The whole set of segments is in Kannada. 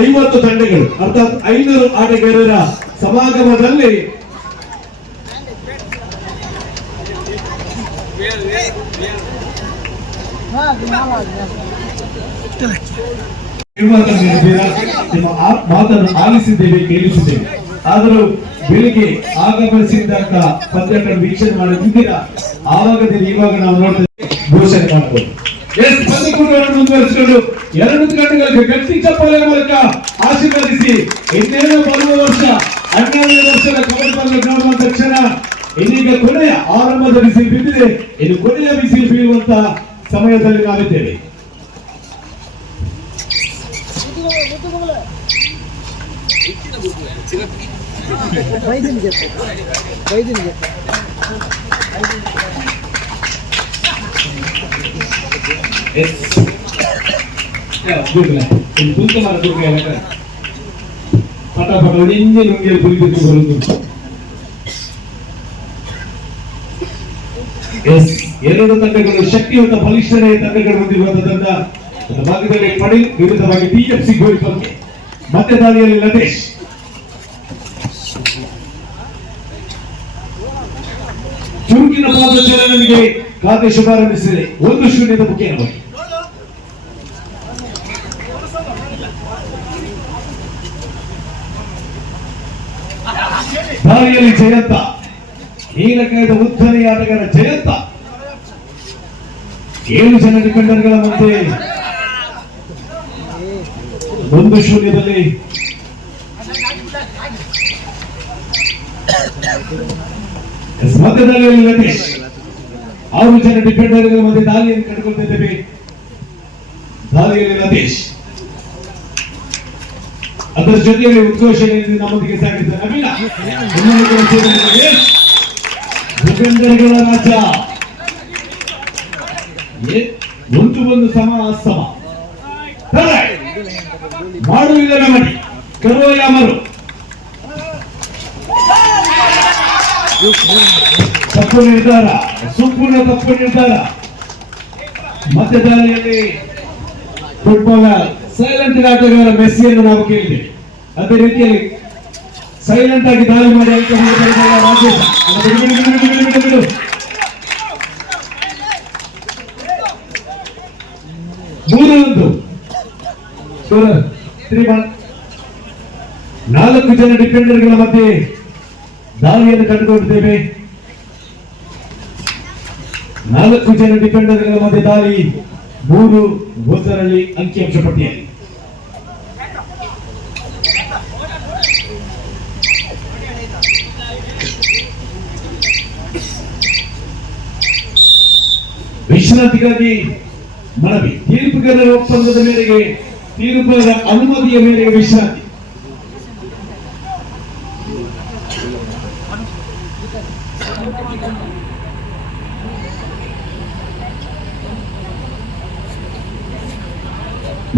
ಐವತ್ತು ತಂಡಗಳು, ಅರ್ಥಾತ್ ಐನೂರು ಆಟಗಾರರ ಸಮಾಗಮದಲ್ಲಿ? ನಿಮ್ಮ ಮಾತನ್ನು ಆಲಿಸಿದ್ದೇವೆ, ಕೇಳಿಸಿದ್ದೇವೆ. ಆದರೂ ಬೆಳಿಗ್ಗೆ ಆಗಮಿಸಿದಾಗ ಪತ್ರಗಳನ್ನು ವೀಕ್ಷಣೆ ಮಾಡುತ್ತಿದ್ದೀರಾ ಆವಾಗದಲ್ಲಿ ಇವಾಗ ನಾವು ನೋಡ್ತೇವೆ. ಘೋಷಣೆ ಮಾಡಬಹುದು ಎಸ್ ಪಂದ್ಯಕೂಟವನ್ನು ಮುಂದುವರಿಸಿಕೊಂಡು ಎರಡು ತಂಡಗಳಿಗೆ ಗಟ್ಟಿ ಚಪ್ಪಾಳೆ ಮೂಲಕ ಆಶೀರ್ವದಿಸಿ ಇನ್ನೇನು ಬರುವ ವರ್ಷ, ಹನ್ನೆರಡನೇ ವರ್ಷದ ಕಬಡ್ಡಿ ಪಂದ್ಯ ನೋಡುವಂತ ಕ್ಷಣ ಇದೀಗ ಕೊನೆಯ ಆರಂಭದ ಬಿಸಿಲು ಬಿದ್ದಿದೆ. ಇದು ಕೊನೆಯ ಬಿಸಿಲು ಬೀಳುವಂತ ಸಮಯದಲ್ಲಿ ನಾವಿದ್ದೇವೆ. ವೈದ್ಯನಿಗೆ ತೂಕ ಮಾರ ತೂಕ ಪಟ ಪಟ ಒಡೆಂಜೆ ಕುರಿತು ಬರುವುದು ಎಸ್ ಎರಡು ತಂಡಗಳು ಶಕ್ತಿಯುತ ಬಲಿಷ್ಠರೇ ತಂಡಗಳು ಹೊಂದಿರುವಂತಹ ತಂಡ ಭಾಗದಲ್ಲಿ ಪಡೆಯಲು ವಿರುದ್ಧವಾಗಿ ಟಿಎಫ್ಸಿ ಗೋಲ್ಕಂಗೆ ಮತ್ತೆ ದಾಳಿಯಲ್ಲಿ ಲತೇಶ್ ಚುರುಕಿನ ಪಾದಚಾರನಿಗೆ ಖಾತೆ ಶುಭಾರಂಭಿಸಿದೆ ಒಂದು ಶೂನ್ಯದ ಮುಖೇನವಾಗಿ ದಾರಿಯಲ್ಲಿ ಜಯಂತ ನೀಲಕಾಯದ ಉದ್ದನೆಯ ಆಟಗಾರ ಜಯಂತ. ಏಳು ಜನ ಡಿಫೆಂಡರ್ಗಳ ಮಧ್ಯೆ ಒಂದು ಶೂನ್ಯದಲ್ಲಿ ಮಧ್ಯದಲ್ಲಿ ಮಧ್ಯದಲ್ಲಿ ಆರು ಜನ ಡಿಫೆಂಡರ್ಗಳ ಮತ್ತೆ ದಾಳಿಯನ್ನು ಕಂಡುಕೊಳ್ತಿದ್ದೇವೆ ದಾಳಿಯಲ್ಲಿ ಲತೇಶ್ ಅದರ ಜೊತೆಯಲ್ಲಿ ಉದ್ಘೋಷಣೆಯಲ್ಲಿ ನಮ್ಮೊಂದಿಗೆ ಸಾಗಿದ್ದಾರೆ ಡಿಫೆಂಡರ್ಗಳ ರಾಜ ಒಂದು ಒಂದು ಸಮ, ಅಸಮ. ಮಾಡುವುದಿಲ್ಲ ಮಾಡಿ ಕರುವಯ್ಯ ಮರು ತಪ್ಪು ನಿರ್ಧಾರ ಸಂಪೂರ್ಣ ತಪ್ಪು ನಿರ್ಧಾರ. ಮಧ್ಯದಾರಿಯಲ್ಲಿ ಫುಟ್ಬಾಲ್ ಸೈಲೆಂಟ್ ಆಟಗಾರ ಮೆಸ್ಸಿಯನ್ನು ನಾವು ಕೇಳಿದ್ದೇವೆ. ಅದೇ ರೀತಿಯಲ್ಲಿ ಸೈಲೆಂಟ್ ಆಗಿ ದಾಳಿ ಮಾಡಿ ಅಂತ ಹೇಳ್ತಾ ರಾಜೇಶ. ಅಲ್ಲ, ಬಿಡು, ಬಿಡು, ಬಿಡು, ಬಿಡು, ಬಿಡು, ಬಿಡು, ಬಿಡು. ಮೂರು ಒಂದು ಸ್ಕೋರರ್ ತ್ರೀ ಒನ್ ನಾಲ್ಕು ಜನ ಡಿಫೆಂಡರ್ಗಳ ಮಧ್ಯೆ ದಾಳಿಯನ್ನು ಕಂಡುಕೊಂಡಿದ್ದೇವೆ. ನಾಲ್ಕು ಜನ ಡಿಫೆಂಡರ್ಗಳ ಮಧ್ಯೆ ದಾರಿ ಮೂರು ಒಂದರಲ್ಲಿ ಅಂಕಿಅಂಶ ಪಟ್ಟಿಯಲ್ಲಿ. ವಿಶ್ರಾಂತಿಗಾಗಿ ಮನವಿ. ತೀರ್ಪುಗಾರರ ಒಪ್ಪಂದದ ಮೇರೆಗೆ ತೀರ್ಪುಗಾರರ ಅನುಮತಿಯ ಮೇರೆಗೆ ವಿಶ್ರಾಂತಿ.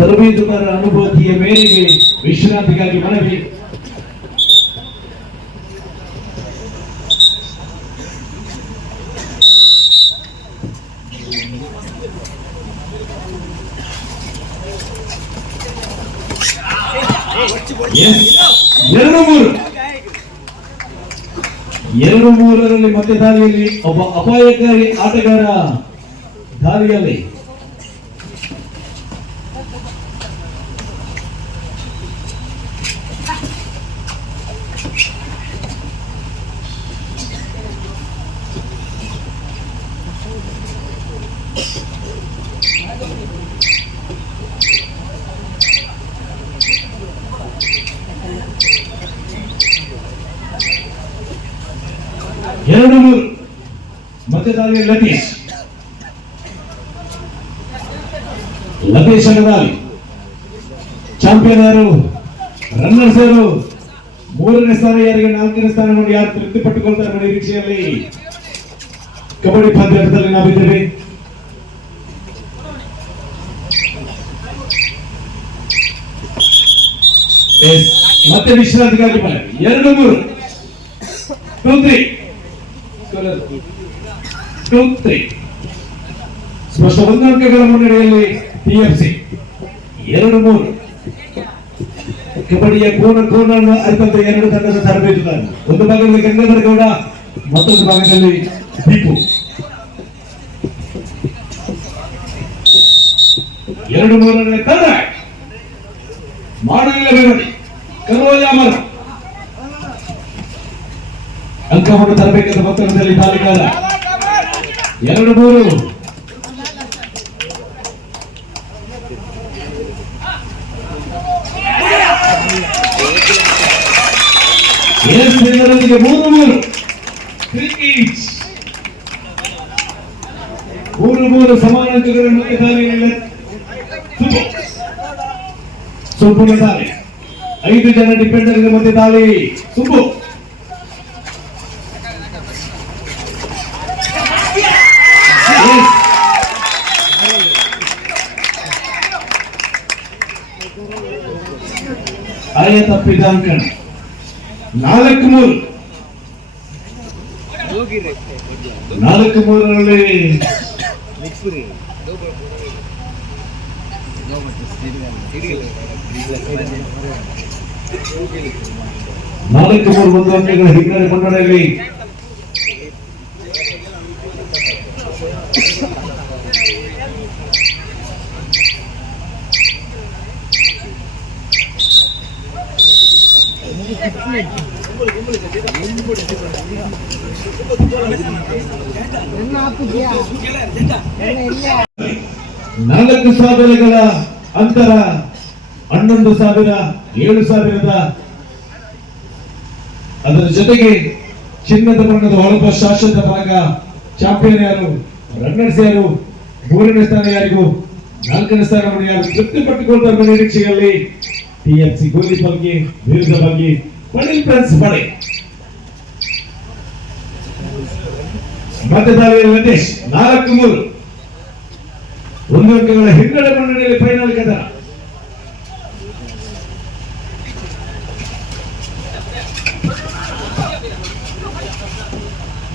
ತರಬೇತುದಾರರ ಅನುಭೂತಿಯ ಮೇರೆಗೆ ವಿಶ್ರಾಂತಿಗಾಗಿ ಮನವಿ Yes. ಎರಡು ಮೂರು ಎರಡು ಮೂರರಲ್ಲಿ ಮತ್ತೆ ದಾರಿಯಲ್ಲಿ ಒಬ್ಬ ಅಪಾಯಕಾರಿ ಆಟಗಾರ ದಾರಿಯಲ್ಲಿ ಎರಡು ಮೂರು ದಾರಿಯಲ್ಲಿ ಲತೀಶ್. ಲತೀಶ್ ದಾರಿ ಚಾಂಪಿಯನ್ ಯಾರು? ರನ್ನರ್ಸ್ ಯಾರು? ಮೂರನೇ ಸ್ಥಾನ ಯಾರಿಗೆ, ನಾಲ್ಕನೇ ಸ್ಥಾನ ನೋಡಿ ಯಾರು ತೃಪ್ತಿ ಪಟ್ಟುಕೊಳ್ತಾರೆ ನೋಡಿ ನಿರೀಕ್ಷೆಯಲ್ಲಿ ಕಬಡ್ಡಿ ಪಂದ್ಯಾಟದಲ್ಲಿ ನಾವಿದ್ದೇವೆ. ಮತ್ತೆ ವಿಶ್ರಾಂತಿಗಾಗಿ ಮನವಿ ಎರಡು ಮೂರು. ಟೂ ತ್ರೀ ಟೂ ತ್ರೀ ಸ್ಪಷ್ಟ ಒಂದು ಅಂಕಗಳ ಮುನ್ನಡೆಯಲ್ಲಿ ಟಿಎಫ್ಸಿ ಎರಡು, ಮೂರು. ಕಬಡ್ಡಿಯ ಕೋನನ್ನು ಅರಿತಂತ ಎರಡು ತಂಡದ ಒಂದು ಭಾಗದಲ್ಲಿ ಗಂಗಾಧರ ಗೌಡ ಮತ್ತೊಂದು ಭಾಗದಲ್ಲಿ ದೀಪು. ಎರಡು, ಮೂರನೇ ತಂಡ. ಮಾಡಲಿಲ್ಲ ಕರೋಯ ಮರ. ಅಂಕವನ್ನು ತರಬೇಕಾದ ಒತ್ತಡದಲ್ಲಿ ಬಾಲಿಕಾಲ ಎರಡು ಮೂರು ಎಸ್ ಇದರೊಂದಿಗೆ ಮೂರು ಮೂರು Three each. ಮೂರು ಮೂರು ಸಮಾನ ಅಂಕಗಳನ್ನು ದಾರಿಯಲ್ಲಿ ಸುಬ್ಬು ಸುಬ್ಬುನ ದಾಳಿ ಐದು ಜನ ಡಿಪೆಂಡರ್ ಮಧ್ಯೆ ದಾಳಿ ಸುಬ್ಬು Yes. ಅಂಕಣ ನಾಲ್ಕು ಮೂರು ನಾಲ್ಕು ಮೂರರಲ್ಲಿ ನಾಲ್ಕು ಮೂರು ಒಂದು ಅಂಕಗಳ ಹಿನ್ನಡೆ ಮುನ್ನಡೆಯಲ್ಲಿ ನಾಲ್ಕು ಸಾವಿರಗಳ ಅಂತರ ಹನ್ನೊಂದು ಸಾವಿರ, ಏಳು ಸಾವಿರದ. ಅದರ ಜೊತೆಗೆ ಚಿನ್ನದ ಬಣ್ಣದ ಹೊಳಪ ಶಾಶ್ವತ ಭಾಗ ಚಾಂಪಿಯನ್ ಯಾರು ರನ್ನರ್ಸ್ ಯಾರು ಮೂರನೇ ಸ್ಥಾನ ಯಾರಿಗೂ ನಾಲ್ಕನೇ ಸ್ಥಾನವನ್ನು ಯಾರು ತೃಪ್ತಿಪಟ್ಟುಕೊಳ್ತಾರೆ ಪಟ್ಟುಕೊಳ್ತಾರೆ ನಿರೀಕ್ಷೆಯಲ್ಲಿ ಟಿಎಫ್ಸಿ ಗೋಲಿ ಬಗ್ಗೆ ವಿರುದ್ಧವಾಗಿ ಪಡೆ ಮಧ್ಯದಾಳಿಯಲ್ಲಿ ವೆಂಕಟೇಶ್ ನಾಲ್ಕು ಮೂರು ಒಂದು ಅಂಕಗಳ ಹಿನ್ನಡೆ ಮುನ್ನಡೆಯಲ್ಲಿ ಫೈನಲ್ ಕದ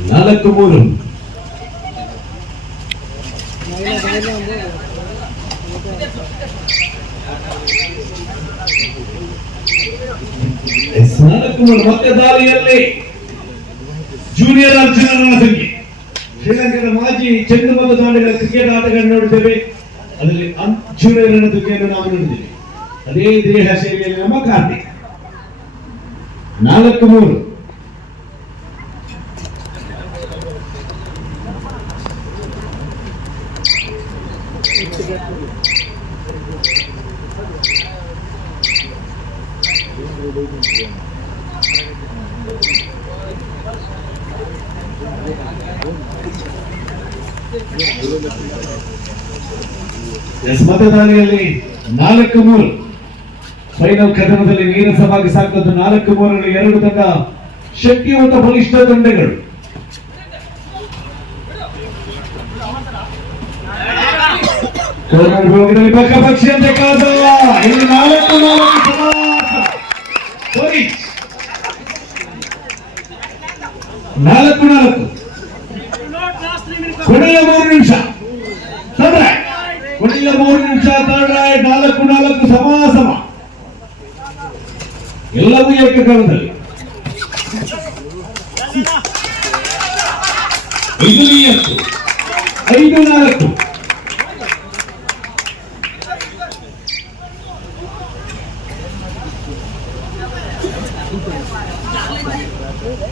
ನಾಲ್ಕು ಮೂರು ಮಹಿಳಾ ಧೈರ್ಯ ಒಂದು ಎಸ್, ನಾಲ್ಕು ಮೂರು ಮತ್ತೆ ದಾಳಿಯಲ್ಲಿ ಜೂನಿಯರ್ ಅರ್ಜುನ ರಣಸಂಖ್ಯೆ ಶ್ರೀಲಂಕಾದ ಮಾಜಿ ಚೆಂಡು ಮತ್ತು ದಾಂಡಿಗಳ ಕ್ರಿಕೆಟ್ ಆಟಗಳನ್ನು ನೋಡಿದ್ದೇವೆ. ಅದರಲ್ಲಿ ಅಂ- ದುಃಖಿಯನ್ನು ನಾವು ನೋಡಿದ್ದೇವೆ. ಅದೇ ದೇಹ ಶೈಲಿಯಲ್ಲಿ ನಮ್ಮ ಕಾರ್ತಿಕ್. ನಾಲ್ಕು ಮೂರು. ಮತದಾರಿಯಲ್ಲಿ ನಾಲ್ಕು ಮೂರು. ಫೈನಲ್ ಕದನದಲ್ಲಿ ನೀರಸವಾಗಿ ಸಾಕದ್ದು ನಾಲ್ಕು ಮೂರರಲ್ಲಿ ಎರಡು ತಂಡ ಶಕ್ತಿಯುತ ಬಲಿಷ್ಠ ತಂಡಗಳು. ಕೋರ್ನರ್ ಪಕ್ಕ ಪಕ್ಷಿ ಅಂತ ಕಾದಲ್ಲ. ಇಲ್ಲಿ ನಾಲ್ಕು ನಾಲ್ಕು ನಾಲ್ಕು ನಾಲ್ಕು. ಕೊನೆಯ ಮೂರು ನಿಮಿಷ. ತಂದ್ರೆ. ಕೊನೆಯ ಮೂರು ನಿಮಿಷ ತಂದ್ರೆ ನಾಲ್ಕು ನಾಲ್ಕು ಸಮಾಸಮ ಎಲ್ಲವೂ ಏಕಕಾಲದಲ್ಲಿ ಐದು ನಿಯತ್ತು ಐದು, ನಾಲ್ಕು.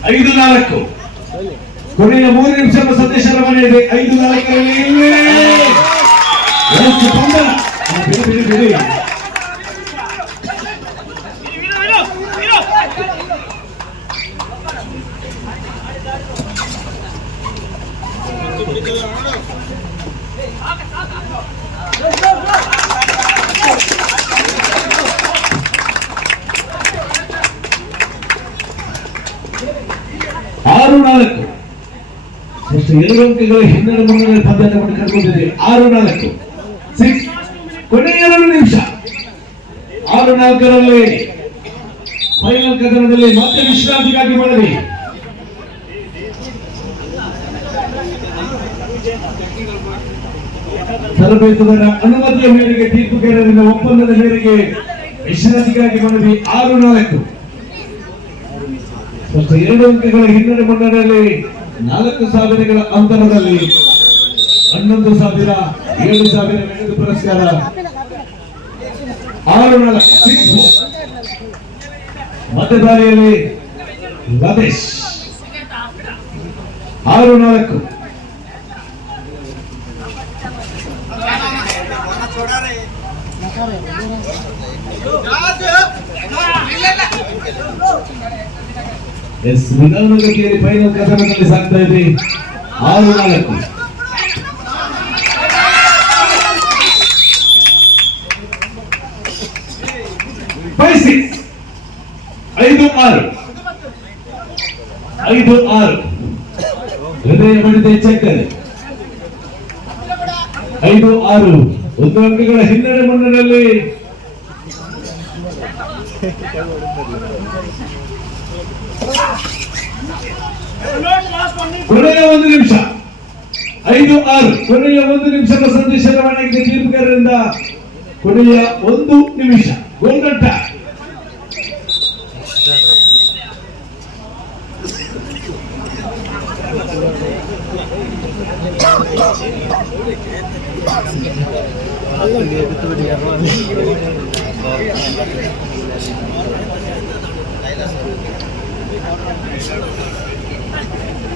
ಐದು, ನಾಲ್ಕು. ಕೊನೆಯ ಮೂರು ನಿಮಿಷ ಸಂದೇಶ ರವಾನೆ ಇದೆ ಐದು ನಾಲ್ಕರಲ್ಲಿ ಇಲ್ಲೇ. ಎರಡು ಅಂಕಗಳ ಹಿನ್ನಡೆ ಮುನ್ನಡೆ ಮಾಡಿ ಕರ್ಕೊಂಡಿದೆ ಆರು, ನಾಲ್ಕು. ಸಿಕ್ಸ್. ಕೊನೆಯ ಆರು, ನಾಲ್ಕರಲ್ಲಿ ಫೈನಲ್ ಕದನದಲ್ಲಿ ಮತ್ತೆ ವಿಶ್ರಾಂತಿಗಾಗಿ ಮಾಡಲಿ. ತರಬೇತುದಾರ ಅನುಮತಿಯ ಮೇರೆಗೆ ತೀರ್ಪುಗಾರರಿಂದ ಒಪ್ಪಂದದ ಮೇರೆಗೆ ವಿಶ್ರಾಂತಿಗಾಗಿ ಮನವಿ ಆರು, ನಾಲ್ಕು. ಎರಡು ಅಂಕಗಳ ಹಿನ್ನಡೆ ಮುನ್ನಡೆಯಲ್ಲಿ ನಾಲ್ಕು ಸಾವಿರಗಳ ಅಂತರದಲ್ಲಿ ಹನ್ನೊಂದು ಸಾವಿರ ಏಳು ಸಾವಿರ ನಗದು ಪುರಸ್ಕಾರ. ಆರು ಮಧ್ಯದಾರಿಯಲ್ಲಿ ಲದೇಶ್ ಆರು ನಾಲ್ಕು. ಎಸ್ ನಿಧಾನಗತಿಯಲ್ಲಿ ಫೈನಲ್ ಕದನದಲ್ಲಿ ಸಾಗ್ತಾ ಇದೆ ಆರು ನಾಲ್ಕು ಫೈವ್ ಸಿಕ್ಸ್ ಐದು ಆರು ಐದು ಆರು ಹೃದಯ ಬಡಿದ ಚಕ್ಕರೆ ಐದು ಆರು ಒಂದು ಅಂಕಗಳ ಹಿನ್ನಡೆ ಮುನ್ನಡೆಯಲ್ಲಿ ಕೊನೆಯ ಒಂದು ನಿಮಿಷ ಐದು ಆರು ಕೊನೆಯ ಒಂದು ನಿಮಿಷದ ಸಂದೇಶ ರವಾನೆಯಾಗಿದೆ ತೀರ್ಪುಗಾರರಿಂದ ಕೊನೆಯ ಒಂದು ನಿಮಿಷ ಗೋಲ್ಡನ್ ಟ್ಯಾಪ್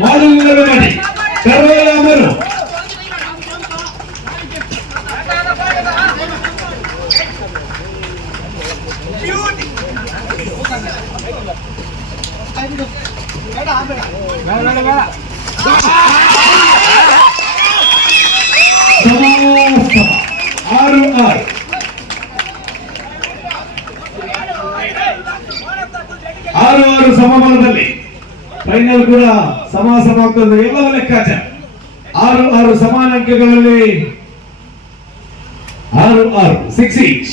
ಮಾಡಲಿಲ್ಲವೇ ಮಾಡಿ ಕರೋಲ ಅಮರು ಆರು. ಆರು ಆರು ಆರು ಫೈನಲ್ ಕೂಡ ಸಮಾಸವಾಗ್ತದೆ ಎಲ್ಲವ ಲೆಕ್ಕಾಚಾರ. ಆರು ಆರು ಸಮಾನ ಅಂಕಗಳಲ್ಲಿ ಆರು ಆರು ಸಿಕ್ಸ್ ಈಚ್